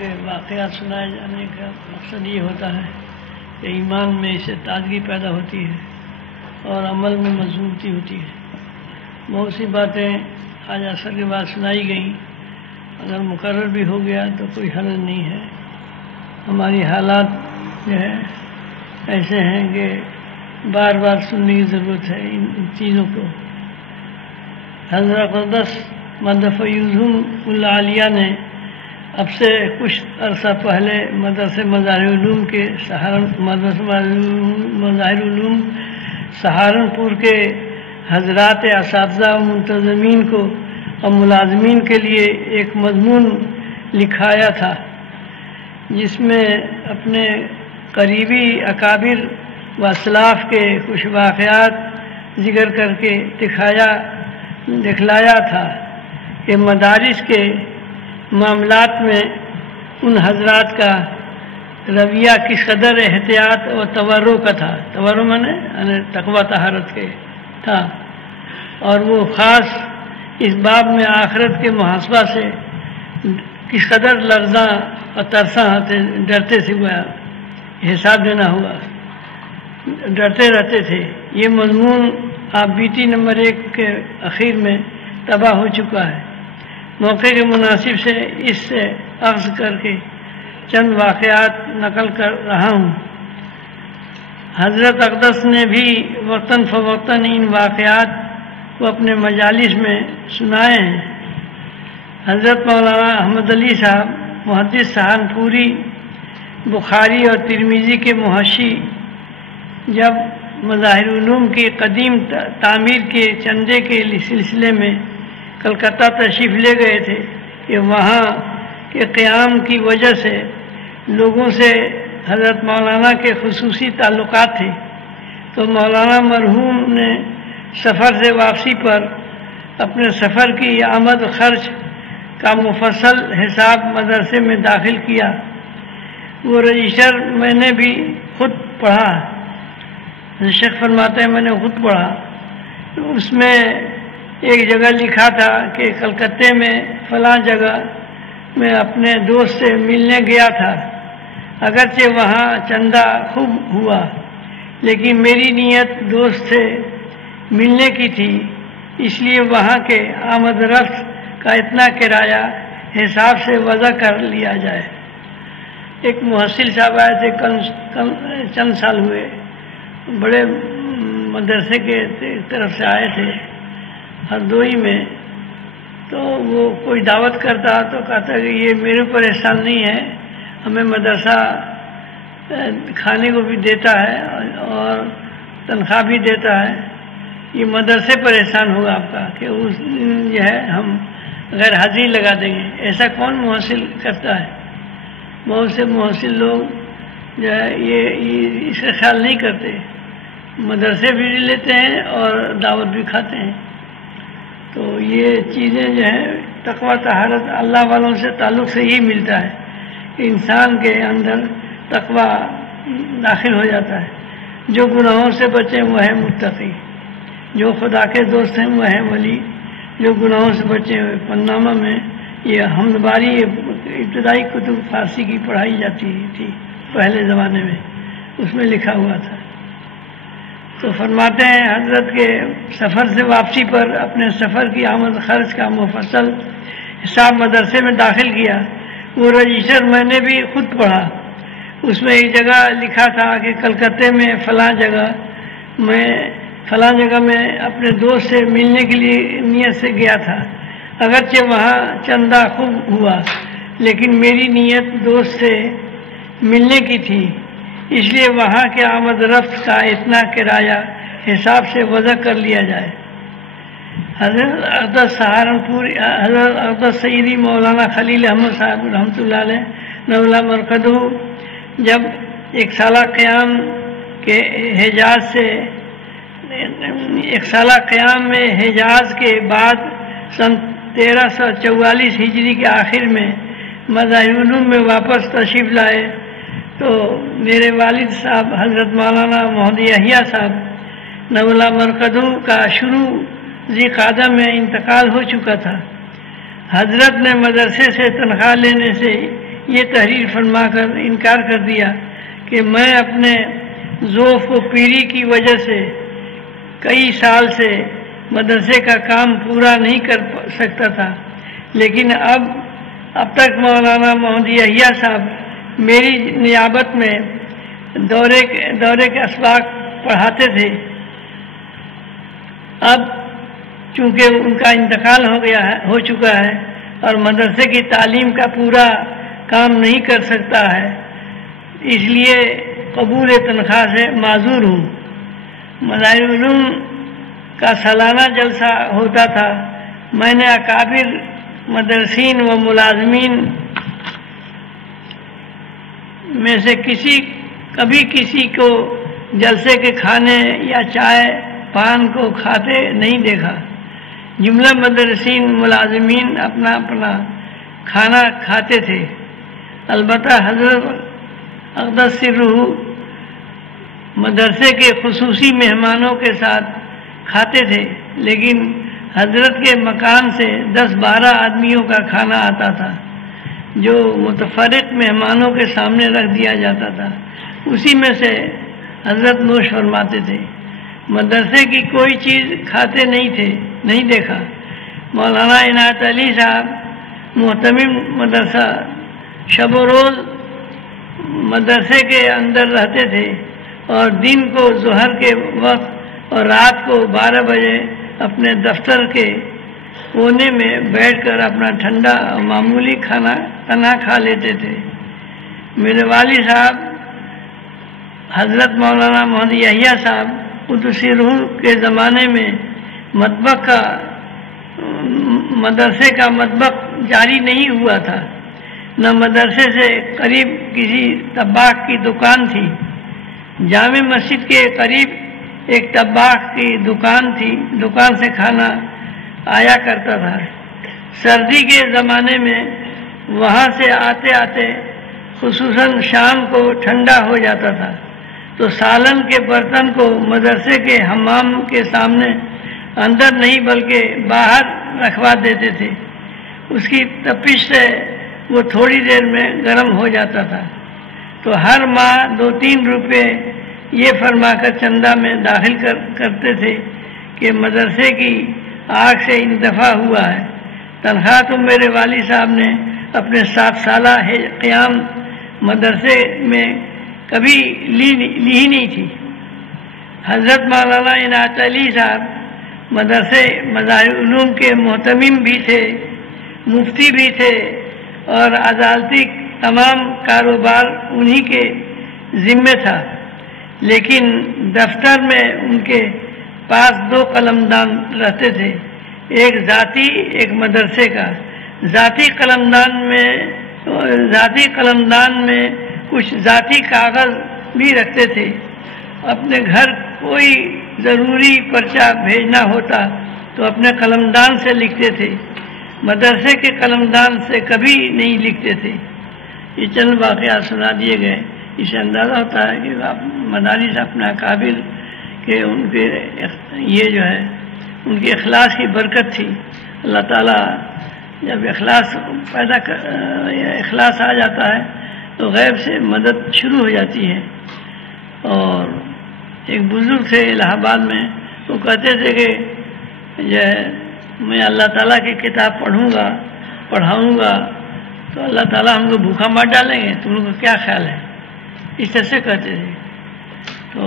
کے واقعات سنائے جانے کا مقصد یہ ہوتا ہے کہ ایمان میں اسے تازگی پیدا ہوتی ہے اور عمل میں مضبوطی ہوتی ہے۔ بہت سی باتیں آج عصر کے بعد سنائی گئیں، اگر مقرر بھی ہو گیا تو کوئی حرج نہیں ہے۔ ہماری حالات جو ہے ایسے ہیں کہ بار بار سننے کی ضرورت ہے ان چیزوں کو۔ حضرت اقدس مدفعظم العالیہ نے اب سے کچھ عرصہ پہلے مدرسہ مظاہر علوم کے مظاہر علوم سہارنپور کے حضرات اساتذہ و منتظمین کو اور ملازمین کے لیے ایک مضمون لکھایا تھا، جس میں اپنے قریبی اکابر و اسلاف کے کچھ واقعات ذکر کر کے دکھلایا تھا کہ مدارس کے معاملات میں ان حضرات کا رویہ کس قدر احتیاط اور تورع کا تھا۔ تورع مانے تقویٰ طہارت کے تھا، اور وہ خاص اس باب میں آخرت کے محاسبہ سے کس قدر لرزاں اور ترساں ڈرتے سے ہوا، حساب دینا ہوا، ڈرتے رہتے تھے۔ یہ مضمون آپ BT نمبر 1 کے اخیر میں تباہ ہو چکا ہے۔ موقع کے مناسب سے اس سے اخذ کر کے چند واقعات نقل کر رہا ہوں۔ حضرت اقدس نے بھی وقتاً فوقتاً ان واقعات کو اپنے مجالس میں سنائے ہیں۔ حضرت مولانا احمد علی صاحب محدث سہارنپوری بخاری اور ترمذی کے محشی جب مظاہر علوم کی قدیم تعمیر کے چندے کے سلسلے میں کلکتہ تشریف لے گئے تھے کہ وہاں کے قیام کی وجہ سے لوگوں سے حضرت مولانا کے خصوصی تعلقات تھے، تو مولانا مرحوم نے سفر سے واپسی پر اپنے سفر کی آمد و خرچ کا مفصل حساب مدرسے میں داخل کیا۔ وہ رجسٹر میں نے بھی خود پڑھا، شیخ فرماتے ہیں میں نے خود پڑھا۔ اس میں ایک جگہ لکھا تھا کہ کلکتے میں فلاں جگہ میں اپنے دوست سے ملنے گیا تھا، اگرچہ وہاں چندہ خوب ہوا، لیکن میری نیت دوست سے ملنے کی تھی، اس لیے وہاں کے آمد رفت کا اتنا کرایہ حساب سے وضع کر لیا جائے۔ ایک محصل صاحب آئے تھے، چند سال ہوئے، بڑے مدرسے کے طرف سے آئے تھے ہردوئی میں، تو وہ کوئی دعوت کرتا تو کہتا کہ یہ میرے اوپر احسان نہیں ہے، ہمیں مدرسہ کھانے کو بھی دیتا ہے اور تنخواہ بھی دیتا ہے، یہ مدرسے پر احسان ہوگا آپ کا کہ اس جو ہے ہم غیر حاضری لگا دیں گے۔ ایسا کون محصل کرتا ہے؟ بہت سے محصل لوگ جو ہے یہ اس کا خیال نہیں کرتے، مدرسے بھی لیتے ہیں اور دعوت بھی کھاتے ہیں۔ تو یہ چیزیں جو ہیں تقویٰ طہارت اللہ والوں سے تعلق سے ہی ملتا ہے کہ انسان کے اندر تقویٰ داخل ہو جاتا ہے۔ جو گناہوں سے بچیں وہ ہے متقی، جو خدا کے دوست ہیں وہ ہیں ولی، جو گناہوں سے بچے ہوئے۔ پنامہ میں یہ حمد باری ابتدائی کتب فارسی کی پڑھائی جاتی تھی پہلے زمانے میں، اس میں لکھا ہوا تھا۔ تو فرماتے ہیں حضرت کے سفر سے واپسی پر اپنے سفر کی آمد خرچ کا مفصل حساب مدرسے میں داخل کیا۔ وہ رجسٹر میں نے بھی خود پڑھا، اس میں ایک جگہ لکھا تھا کہ کلکتے میں فلاں جگہ میں اپنے دوست سے ملنے کے لیے نیت سے گیا تھا، اگرچہ وہاں چندہ خوب ہوا، لیکن میری نیت دوست سے ملنے کی تھی، اس لیے وہاں کے آمد رفت کا اتنا کرایہ حساب سے وضع کر لیا جائے۔ حضرت اقدس سیدی مولانا خلیل احمد صاحب رحمۃ اللہ علیہ نولہ مرکزہ جب ایک سالہ قیام میں حجاز کے بعد سن 1344 ہجری کے آخر میں مظاہر علوم میں واپس تشریف لائے تو میرے والد صاحب حضرت مولانا محمد یحییٰ صاحب نولہ مرکزہ کا شروع ذی قعدہ میں انتقال ہو چکا تھا۔ حضرت نے مدرسے سے تنخواہ لینے سے یہ تحریر فرما کر انکار کر دیا کہ میں اپنے ذوف و پیری کی وجہ سے کئی سال سے مدرسے کا کام پورا نہیں کر سکتا تھا، لیکن اب تک مولانا محمد یحییٰ صاحب میری نیابت میں دورے کے اسباق پڑھاتے تھے۔ اب چونکہ ان کا انتقال ہو چکا ہے اور مدرسے کی تعلیم کا پورا کام نہیں کر سکتا ہے، اس لیے قبول تنخواہ سے معذور ہوں۔ مظاہر العلوم کا سالانہ جلسہ ہوتا تھا، میں نے اکابر مدرسین و ملازمین میں سے کبھی کسی کو جلسے کے کھانے یا چائے پان کو کھاتے نہیں دیکھا۔ جملہ مدرسین ملازمین اپنا کھانا کھاتے تھے، البتہ حضرت اقدس سرہ مدرسے کے خصوصی مہمانوں کے ساتھ کھاتے تھے، لیکن حضرت کے مکان سے 10-12 آدمیوں کا کھانا آتا تھا جو متفرق مہمانوں کے سامنے رکھ دیا جاتا تھا، اسی میں سے حضرت نوش فرماتے تھے۔ مدرسے کی کوئی چیز کھاتے نہیں دیکھا۔ مولانا عنایت علی صاحب محتمم مدرسہ شب و روز مدرسے کے اندر رہتے تھے اور دن کو ظہر کے وقت اور رات کو 12 بجے اپنے دفتر کے کونے میں بیٹھ کر اپنا ٹھنڈا اور معمولی کھانا تنہا کھا لیتے تھے۔ میرے والد صاحب حضرت مولانا محمد یحییٰ صاحب قدس روح کے زمانے میں مدرسے کا مطبخ جاری نہیں ہوا تھا، نہ مدرسے سے قریب کسی طباخ کی دکان تھی۔ جامع مسجد کے قریب ایک طباخ کی دکان تھی، دکان سے کھانا آیا کرتا تھا۔ سردی کے زمانے میں وہاں سے آتے خصوصاً شام کو ٹھنڈا ہو جاتا تھا تو سالن کے برتن کو مدرسے کے حمام کے سامنے اندر نہیں بلکہ باہر رکھوا دیتے تھے۔ اس کی تپش سے وہ تھوڑی دیر میں گرم ہو جاتا تھا تو ہر ماہ 2-3 روپے یہ فرما کر چندہ میں داخل کرتے تھے کہ مدرسے کی آگ سے انتفاع ہوا ہے۔ تنخواہ تو میرے والد صاحب نے اپنے 7 سالہ قیام مدرسے میں کبھی لی ہی نہیں تھی۔ حضرت مولانا عنایت علی صاحب مدرسے مظاہر علوم کے محتمم بھی تھے، مفتی بھی تھے اور عدالتی تمام کاروبار انہی کے ذمے تھا، لیکن دفتر میں ان کے پاس 2 قلمدان رہتے تھے، ایک ذاتی ایک مدرسے کا۔ ذاتی قلمدان میں کچھ ذاتی کاغذ بھی رکھتے تھے۔ اپنے گھر کوئی ضروری پرچہ بھیجنا ہوتا تو اپنے قلمدان سے لکھتے تھے، مدرسے کے قلمدان سے کبھی نہیں لکھتے تھے۔ یہ چند واقعات سنا دیے گئے، اس سے اندازہ ہوتا ہے کہ مدارس اپنا قابل کہ ان کے یہ جو ہے ان کے اخلاص کی برکت تھی۔ اللہ تعالیٰ جب اخلاص آ جاتا ہے تو غیب سے مدد شروع ہو جاتی ہے۔ اور ایک بزرگ تھے الہ آباد میں، وہ کہتے تھے کہ میں اللہ تعالیٰ کی کتاب پڑھاؤں گا تو اللہ تعالیٰ ہم کو بھوکا مار ڈالیں گے، تم لوگ کا کیا خیال ہے؟ اس طرح سے کہتے تھے۔ تو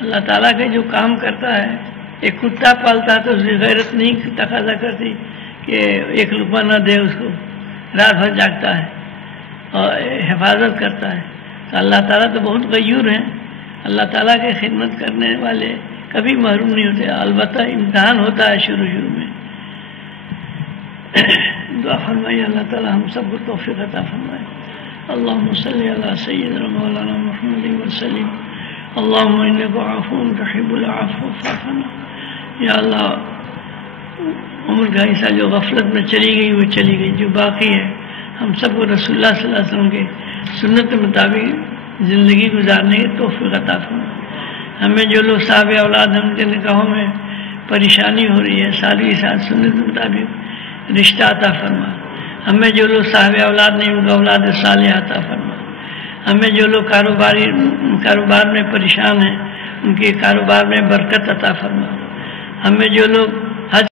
اللہ تعالیٰ کے جو کام کرتا ہے، ایک کتا پالتا ہے تو اس کی غیرت نہیں تقاضا کرتی کہ ایک لقمہ نہ دے اس کو، رات بھر جاگتا ہے اور حفاظت کرتا ہے۔ تو اللہ تعالیٰ تو بہت غیور ہیں، اللہ تعالیٰ کی خدمت کرنے والے کبھی محروم نہیں ہوتے، البتہ امتحان ہوتا ہے شروع میں۔ دعا فرمائیے اللہ تعالیٰ ہم سب کو توفیق عطا فرمائے۔ اللہم صلی علی سیدنا مولانا محمد وسلم۔ اللہم انک عفو تحب العفو فاعف عنا۔ یا اللہ عمر کا حصہ جو غفلت میں چلی گئی وہ چلی گئی، جو باقی ہے ہم سب کو رسول اللہ صلی اللہ علیہ وسلم کے سنت کے مطابق زندگی گزارنے کی توفیق عطا فرمائے۔ ہمیں جو لوگ صاحب اولاد ہم کے نکاحوں میں پریشانی ہو رہی ہے، سادگی ساتھ سنت کے مطابق رشتہ عطا فرما۔ ہمیں جو لوگ صاحب اولاد نہیں ان کو اولاد صالحہ عطا فرما، ہمیں جو لوگ کاروبار میں پریشان ہیں ان کے کاروبار میں برکت عطا فرما، ہمیں جو لوگ